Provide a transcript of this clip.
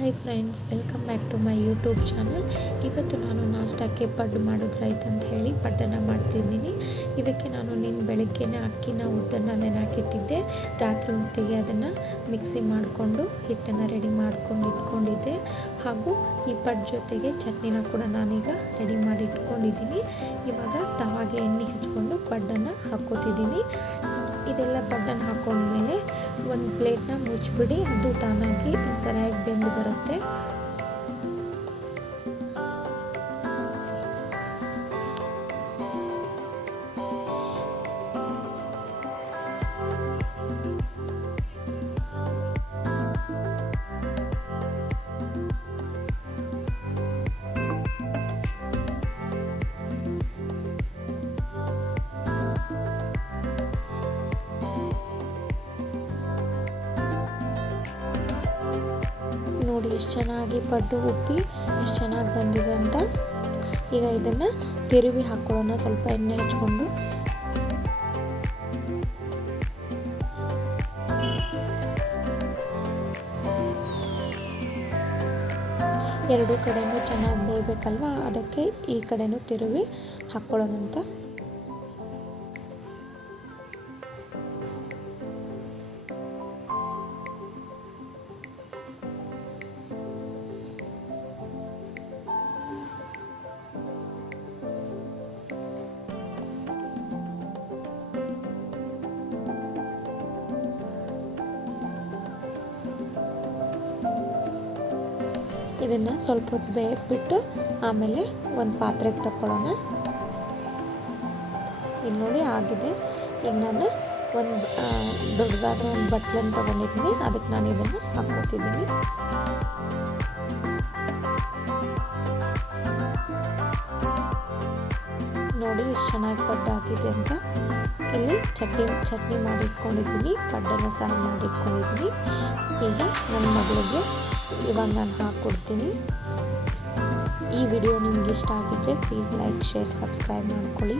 Hi friends, welcome back to my YouTube channel. ಇವತ್ತು ನಾನು ನಾಷ್ಟಕ್ಕೆ ಪಡ್ಡು ಮಾಡೋದ್ರಾಯ್ತು ಅಂತ ಹೇಳಿ ಪಡ್ಡನ್ನು ಮಾಡ್ತಿದ್ದೀನಿ. ಇದಕ್ಕೆ ನಾನು ಬೆಳಗ್ಗೆನೇ ಅಕ್ಕಿನ ಉದ್ದನ್ನು ನೆನೆಹಾಕಿಟ್ಟಿದ್ದೆ. ರಾತ್ರಿ ಹೊತ್ತಿಗೆ ಅದನ್ನು ಮಿಕ್ಸಿ ಮಾಡಿಕೊಂಡು ಹಿಟ್ಟನ್ನು ರೆಡಿ ಮಾಡ್ಕೊಂಡು ಇಟ್ಕೊಂಡಿದ್ದೆ. ಹಾಗೂ ಈ ಪಡ್ಡು ಜೊತೆಗೆ ಚಟ್ನಿನ ಕೂಡ ನಾನೀಗ ರೆಡಿ ಮಾಡಿ ಇಟ್ಕೊಂಡಿದ್ದೀನಿ. ಇವಾಗ ತವಾಗೆ ಎಣ್ಣೆ ಹಚ್ಕೊಂಡು ಪಡ್ಡನ್ನು ಹಾಕ್ಕೋತಿದ್ದೀನಿ. ಇದೆಲ್ಲ ಪಡ್ಡನ್ನು ಹಾಕೊಂಡ್ಮೇಲೆ ಒಂದು ಪ್ಲೇಟ್ನ ಮುಚ್ಚಿಬಿಡಿ, ಅದು ತಾನಾಗಿ ಸರಿಯಾಗಿ ಬೆಂದು ಬರುತ್ತೆ. ನೋಡಿ ಎಷ್ಟು ಚೆನ್ನಾಗಿ ಪಡ್ಡು ಉಪ್ಪಿ ಎಷ್ಟು ಚೆನ್ನಾಗಿ ಬಂದಿದೆ ಅಂತ. ಈಗ ಇದನ್ನು ತಿರುವಿ ಹಾಕ್ಕೊಳ್ಳೋಣ. ಸ್ವಲ್ಪ ಎಣ್ಣೆ ಹಚ್ಕೊಂಡು ಎರಡೂ ಕಡೆನೂ ಚೆನ್ನಾಗಿ ಬೇಯಬೇಕಲ್ವ, ಅದಕ್ಕೆ ಈ ಕಡೆನೂ ತಿರುವಿ ಹಾಕ್ಕೊಳ್ಳೋಣ ಅಂತ. ಇದನ್ನು ಸ್ವಲ್ಪ ಹೊತ್ತು ಬೇಯಿಸ್ಬಿಟ್ಟು ಆಮೇಲೆ ಒಂದು ಪಾತ್ರೆಗೆ ತಗೊಳ್ಳೋಣ. ಇಲ್ಲಿ ನೋಡಿ ಆಗಿದೆ. ಈಗ ನಾನು ಒಂದು ದೊಡ್ಡದಾದ ಒಂದು ಬಟ್ಲನ್ನು ತೊಗೊಂಡಿದ್ದೀನಿ, ಅದಕ್ಕೆ ನಾನು ಇದನ್ನು ಹಾಕ್ಕೋತಿದ್ದೀನಿ. ನೋಡಿ ಎಷ್ಟು ಚೆನ್ನಾಗಿ ಪಡ್ಡು ಆಗಿದೆ ಅಂತ. ಇಲ್ಲಿ ಚಟ್ನಿ ಮಾಡಿ ಇಟ್ಕೊಂಡಿದ್ದೀನಿ, ಪಡ್ಡನ್ನು ಸಹ ಮಾಡಿ ಇಟ್ಕೊಂಡಿದ್ದೀನಿ. ಈಗ ನನ್ನ ಮಗಳಿಗೆ ಇವಾಗ ನಾನು ಹಾಕ್ಕೊಡ್ತೀನಿ. ಈ ವಿಡಿಯೋ ನಿಮ್ಗೆ ಇಷ್ಟ ಆಗಿದ್ದರೆ ಪ್ಲೀಸ್ ಲೈಕ್, ಶೇರ್, ಸಬ್ಸ್ಕ್ರೈಬ್ ಮಾಡ್ಕೊಳ್ಳಿ.